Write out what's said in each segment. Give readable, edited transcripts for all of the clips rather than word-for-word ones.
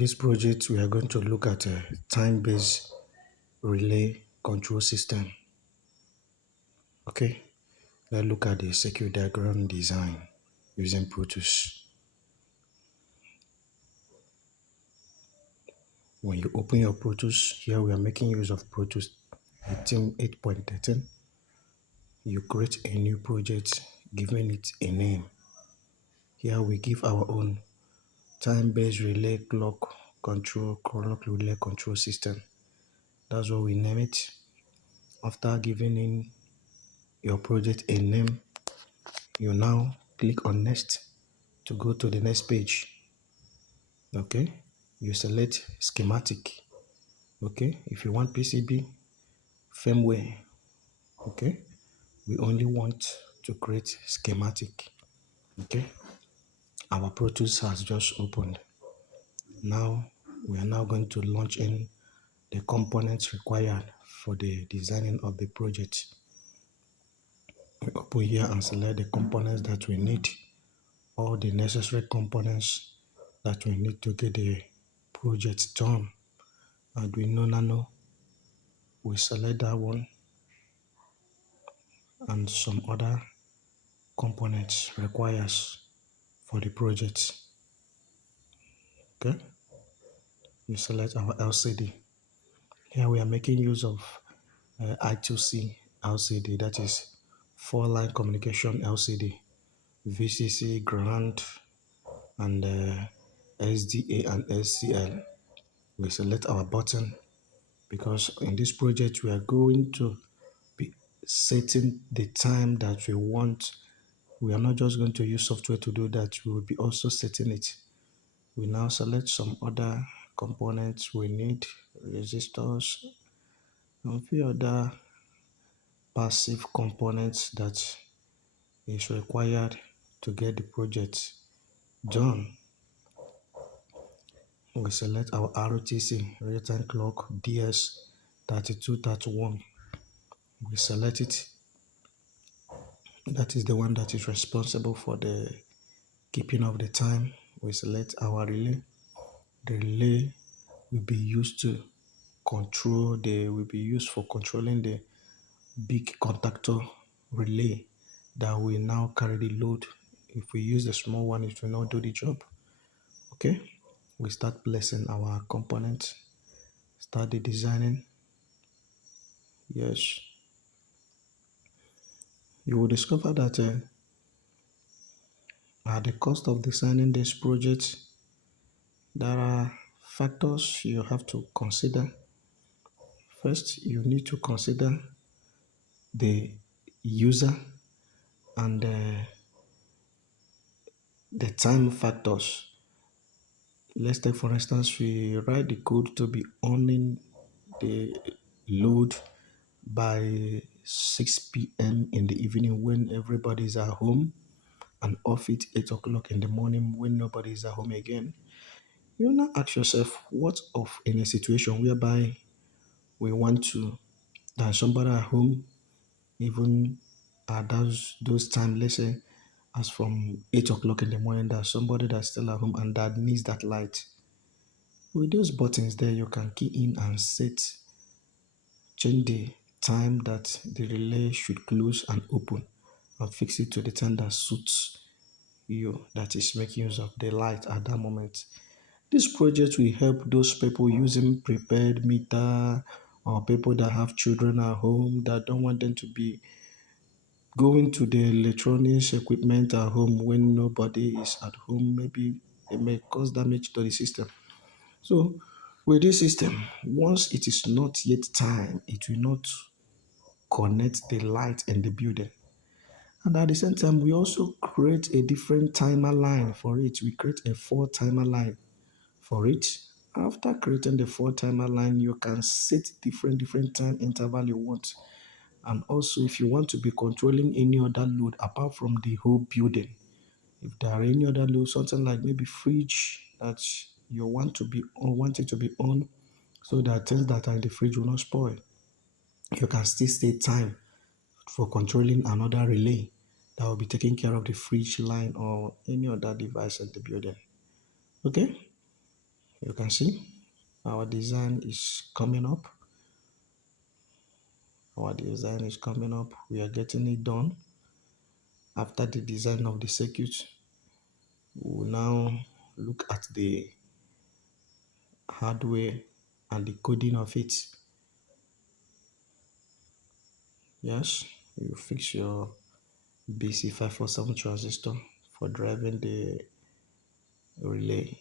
this project, we are going to look at a time-based relay control system. Okay, let's look at the circuit diagram design using Pro Tools. When you open your Pro Tools, here we are making use of Pro Tools 8.13. You create a new project, giving it a name. Here we give our own time-based relay clock relay control system. That's what we name it. After giving in your project a name, you now click on next to go to the next page. Okay, you select schematic. Okay, if you want PCB firmware, okay, we only want to create schematic. Okay, our Pro Tools has just opened. Now we are now going to launch in the components required for the designing of the project. We open here and select the components that we need, all the necessary components that we need to get the project done. Arduino Nano, we select that one, and some other components requires for the project. Okay, you select our LCD. Here we are making use of I2C LCD, that is 4-line communication LCD, VCC, ground, and SDA and SCL. We select our button because in this project we are going to be setting the time that we want. We are not just going to use software to do that, we will be also setting it. We now select some other components we need, resistors, and a few other passive components that is required to get the project done. We select our RTC, real-time clock DS3231. We select it. That is the one that is responsible for the keeping of the time. We select our relay. The relay will be used to will be used for controlling the big contactor relay that will now carry the load. If we use the small one, it will not do the job. Okay, we start placing our components, start the designing. Yes, you will discover that at the cost of designing this project, there are factors you have to consider. First, you need to consider the user and the time factors. Let's take for instance, we write the code to be owning the load by 6 p.m. in the evening when everybody is at home, and off it 8 o'clock in the morning when nobody is at home again. You now ask yourself, what of in a situation whereby we want to that somebody at home, even at those times, let's say as from 8 o'clock in the morning, there's somebody that's still at home and that needs that light. With those buttons there, you can key in and change the time that the relay should close and open, and fix it to the time that suits you, that is making use of the light at that moment. This project will help those people using prepared meter, or people that have children at home that don't want them to be going to the electronics equipment at home when nobody is at home. Maybe it may cause damage to the system. So with this system, once it is not yet time, it will not connect the light in the building. And at the same time, we also create a different timer line for it. We create a 4 timer line for it. After creating the 4 timer line, you can set different time interval you want. And also, if you want to be controlling any other load apart from the whole building, if there are any other load, something like maybe fridge that you want it to be on, so that things that are in the fridge will not spoil, you can still set time for controlling another relay that will be taking care of the fridge line or any other device at the building. Okay, You can see our design is coming up. Our design is coming up. We are getting it done. After the design of the circuit, we will now look at the hardware and the coding of it. Yes, you fix your BC547 transistor for driving the relay.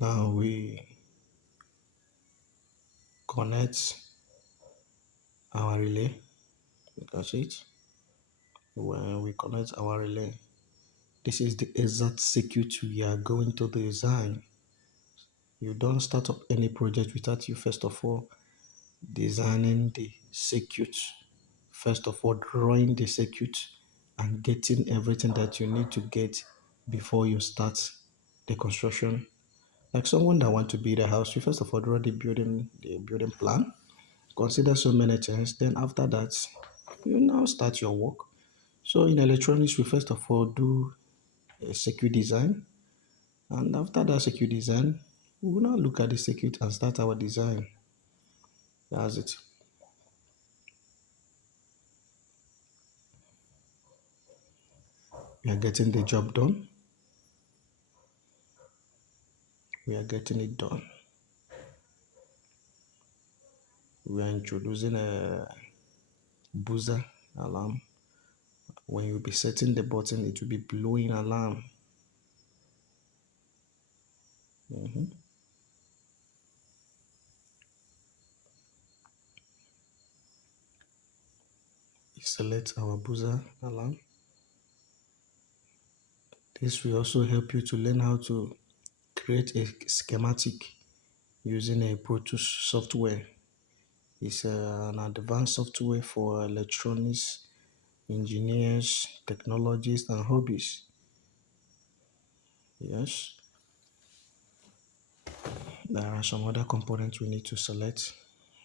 Now we connect our relay. That's it. When we connect our relay, this is the exact circuit we are going to design. You don't start up any project without you first of all designing the circuit. First of all, drawing the circuit and getting everything that you need to get before you start the construction. Like someone that want to build a house, you first of all draw the building plan, consider so many things. Then after that, you now start your work. So in electronics, we first of all do a circuit design, and after that circuit design, we will now look at the circuit and start our design. That's it. We are getting the job done. We are getting it done. We are introducing a buzzer alarm. When you be setting the button, it will be blowing alarm. Mhm. Select our buzzer alarm. This will also help you to learn how to create a schematic using a Pro Tools software. It's an advanced software for electronics engineers, technologists, and hobbies. Yes, there are some other components we need to select.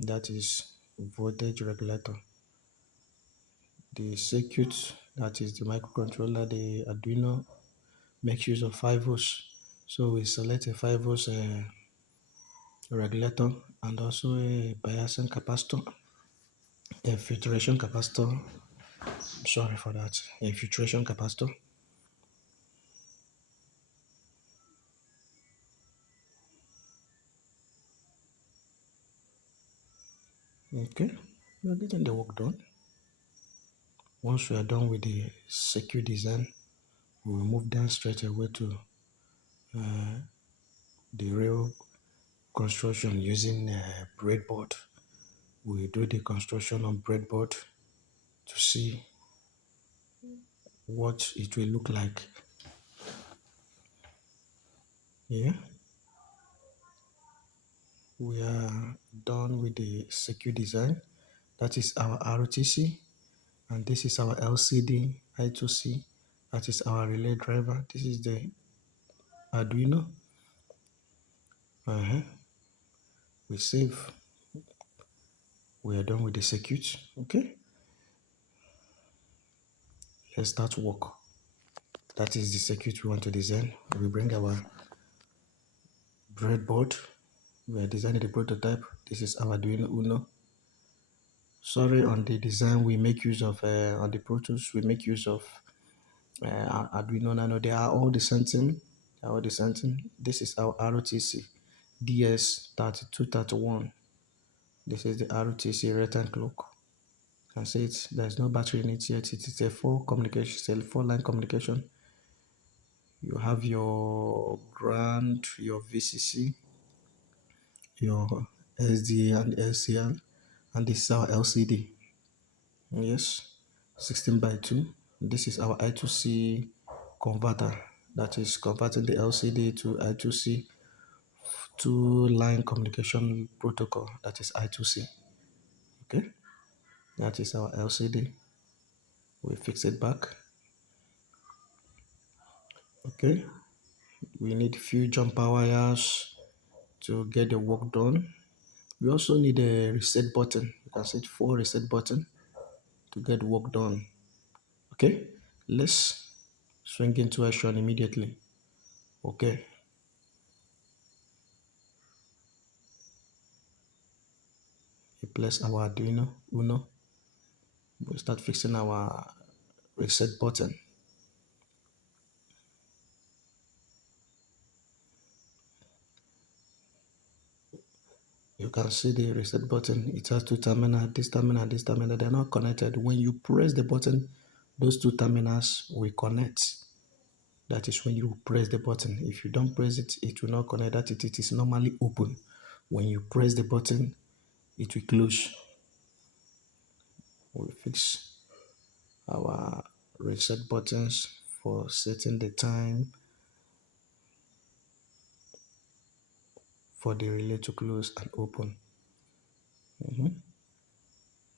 That is voltage regulator, the circuit, that is the microcontroller, the Arduino makes use of 5 volts. So we select a 5 volts regulator and also a biasing capacitor, a filtration capacitor. Sorry for that. A filtration capacitor. Okay, we're getting the work done. Once we are done with the circuit design, we will move down straight away to the real construction using breadboard. We do the construction on breadboard to see what it will look like. Yeah, we are done with the circuit design. That is our RTC, and this is our LCD I2C. That is our relay driver. This is the Arduino. Uh-huh. We save. We are done with the circuit. Okay, let's start work. That is the circuit we want to design. We bring our breadboard. We are designing the prototype. This is our Arduino Uno. Sorry, on the design we make use of on the Pro Tools we make use of Arduino Nano. They are all the same thing. They are all the same thing. This is our ROTC DS3231. This is the ROTC return clock. You can see it. There's no battery in it yet. It is a four communication, it's a 4-line communication. You have your ground, your VCC, your SDA and LCL, and this is our LCD. Yes, 16 by 2. This is our I2C converter, that is converting the LCD to I2C, two-line communication protocol, that is I2C. Okay, that is our LCD. We fix it back. Okay, we need few jumper wires to get the work done. We also need a reset button. You can set 4 reset button to get work done. Okay, let's swing into action immediately. Okay, place our Arduino Uno. We'll start fixing our reset button. You can see the reset button. It has two terminals, this terminal, this terminal. They're not connected. When you press the button, those two terminals will connect. That is when you press the button. If you don't press it, it will not connect. That it is normally open. When you press the button, it will close. We'll fix our reset buttons for setting the time for the relay to close and open.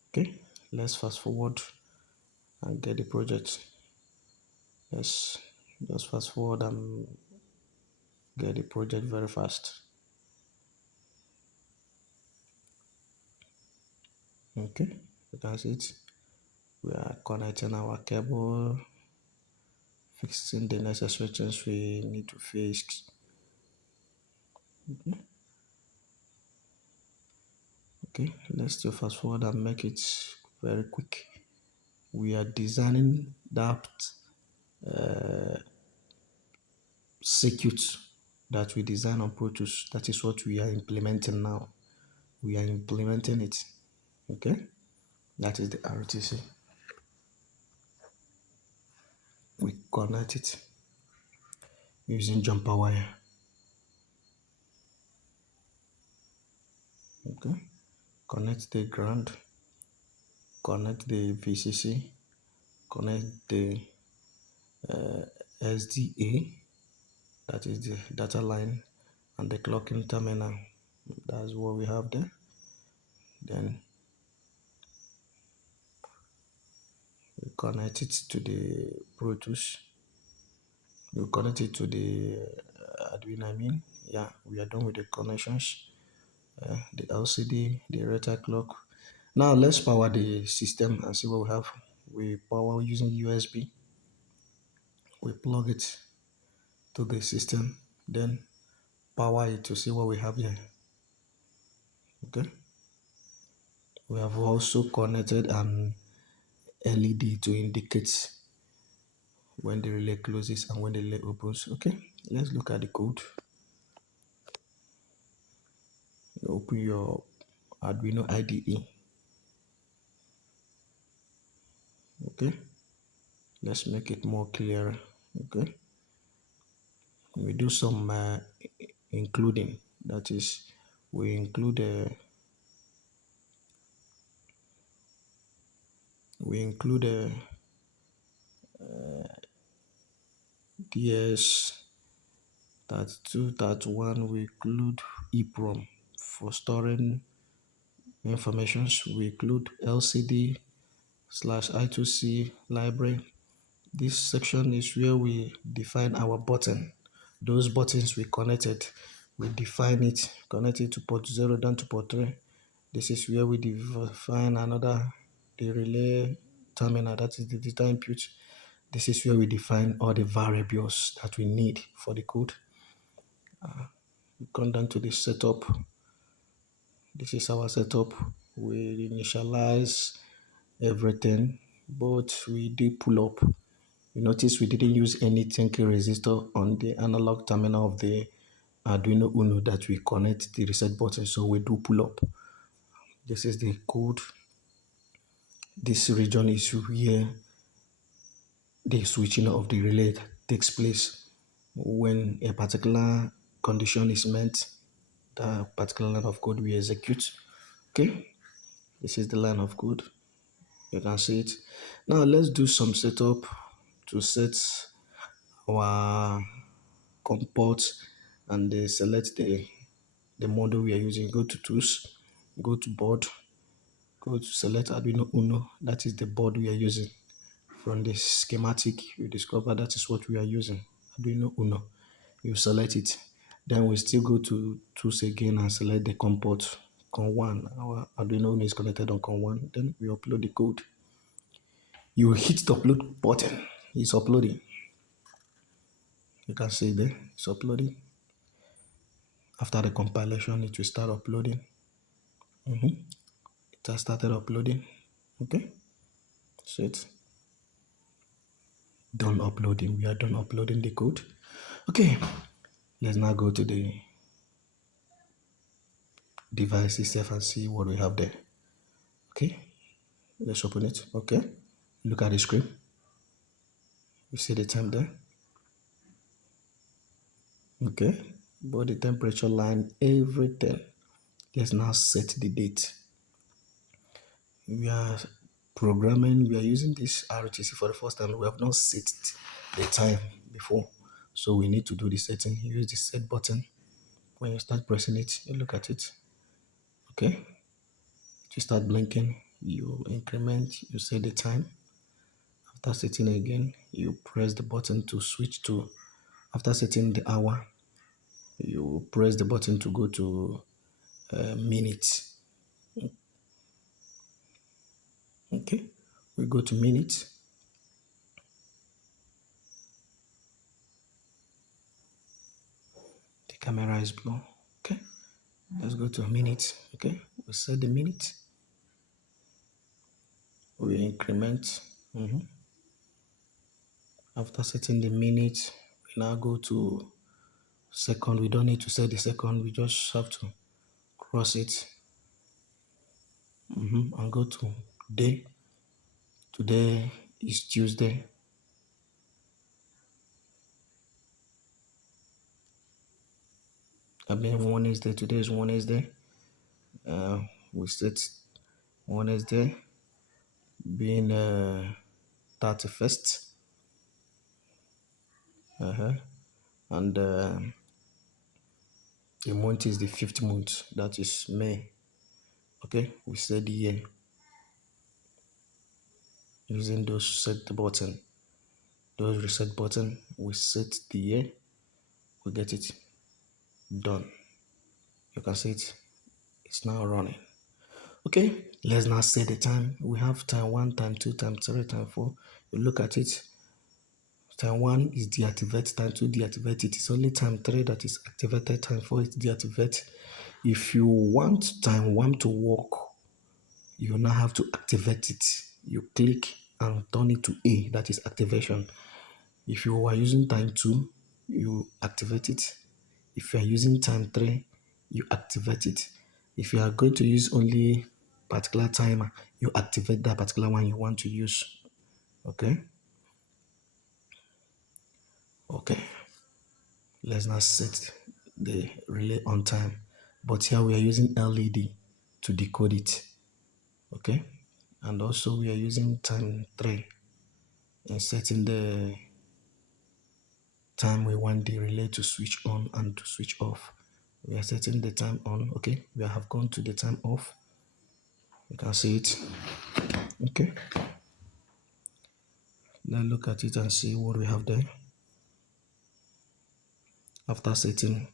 Okay, let's fast forward and get the project. Let's just fast forward and get the project very fast. Okay, that's it. We are connecting our cable, fixing the necessary things we need to fix. Okay, let's still fast forward and make it very quick. We are designing that circuit that we design on Pro Tools. That is what we are implementing now. We are implementing it. Okay, that is the RTC. We connect it using jumper wire. Okay, connect the ground, connect the VCC, connect the SDA, that is the data line, and the clocking terminal. That's what we have there. Then we connect it to the Pro Tools. We connect it to the Arduino. Yeah, we are done with the connections. The LCD, the rota clock. Now let's power the system and see what we have. We power using USB. We plug it to the system, then power it to see what we have here. Okay. We have also connected an LED to indicate when the relay closes and when the relay opens. Okay, let's look at the code. You open your Arduino IDE. Okay, let's make it more clear. Okay, we do some including, that is, we include DS3231. We include EEPROM for storing informations. We include LCD slash I2C library. This section is where we define our button. Those buttons we connected, we define it, connect it to port 0 down to port 3. This is where we define the relay terminal, that is the data input. This is where we define all the variables that we need for the code. We come down to the setup. This is our setup. We initialize everything, but we do pull up. You notice we didn't use any 10k resistor on the analog terminal of the Arduino Uno that we connect the reset button, so we do pull up. This is the code. This region is where the switching of the relay takes place. When a particular condition is met, that particular line of code we execute. Okay, this is the line of code. You can see it. Now let's do some setup to set our COM port and select the model we are using. Go to tools, go to board, go to select Arduino Uno. That is the board we are using. From the schematic, you discover that is what we are using, Arduino Uno. You select it. Then we still go to tools again and select the COM port, COM1. Our Arduino Uno is connected on COM1. Then we upload the code. You hit the upload button. It's uploading. You can see there, it's uploading. After the compilation, it will start uploading. It has started uploading. Okay, so it's done uploading. We are done uploading the code. Okay, let's now go to the device itself and see what we have there. Okay, let's open it. Okay, look at the screen. You see the time there. Okay, body temperature line, everything. Let's now set the date. We are programming, we are using this RTC for the first time. We have not set the time before, so we need to do the setting. Use the set button. When you start pressing it, you look at it. Okay, it will start blinking. You increment, you set the time. After setting again, you press the button to switch to, after setting the hour, you press the button to go to minutes. Okay, we go to minutes. The camera is blue. Okay, let's go to minutes. Okay, we set the minute. We increment. After setting the minute, we now go to second. We don't need to set the second. We just have to cross it and go to day. Today is Tuesday. I mean Wednesday. Today is Wednesday. We set Wednesday being 31st. And the month is the 5th month. That is May. Okay, we set the year using those set button. Those reset button, we set the year. We get it done. You can see it. It's now running. Okay, let's now set the time. We have time 1, time 2, time 3, time 4. You look at it. Time 1 is deactivate, time 2 deactivate. It is only time 3 that is activated, time 4 is deactivate. If you want time 1 to work, you now have to activate it. You click and turn it to A, that is activation. If you are using time 2, you activate it. If you are using time 3, you activate it. If you are going to use only particular timer, you activate that particular one you want to use. Okay. Let's now set the relay on time. But here we are using LED to decode it. Okay. And also we are using time 3 and setting the time we want the relay to switch on and to switch off. We are setting the time on. Okay, we have gone to the time off. You can see it. Okay, let's look at it and see what we have there. After setting,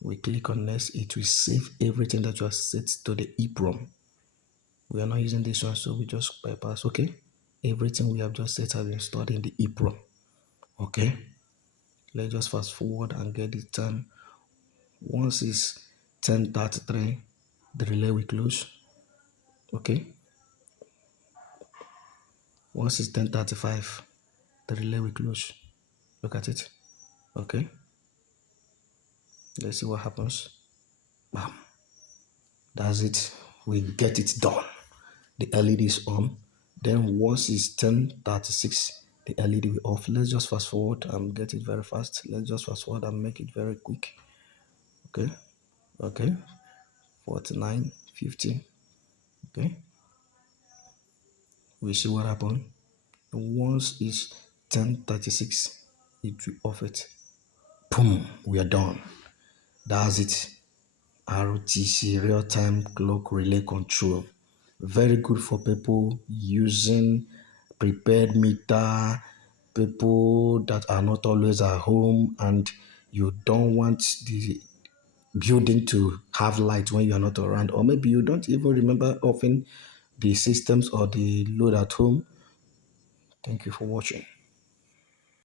we click on next. It will save everything that you have set to the EEPROM. We are not using this one, so we just bypass. Okay, everything we have just set has been stored in the EEPROM. Okay, let's just fast forward and get the time. Once it's 10:33, the relay will close. Okay, once it's 10:35, the relay will close. Look at it. Okay, let's see what happens. Bam, that's it. We get it done. The LED is on. Then once it's 10:36, the LED will off. Let's just fast forward and get it very fast. Let's just fast forward and make it very quick. Okay, 49, 50. Okay, we see what happened. Once it's 10:36, it will off it. Boom, we are done. That's it. RTC, real-time clock relay control. Very good for people using prepared meter, people that are not always at home and you don't want the building to have light when you are not around, or maybe you don't even remember often the systems or the load at home. Thank you for watching.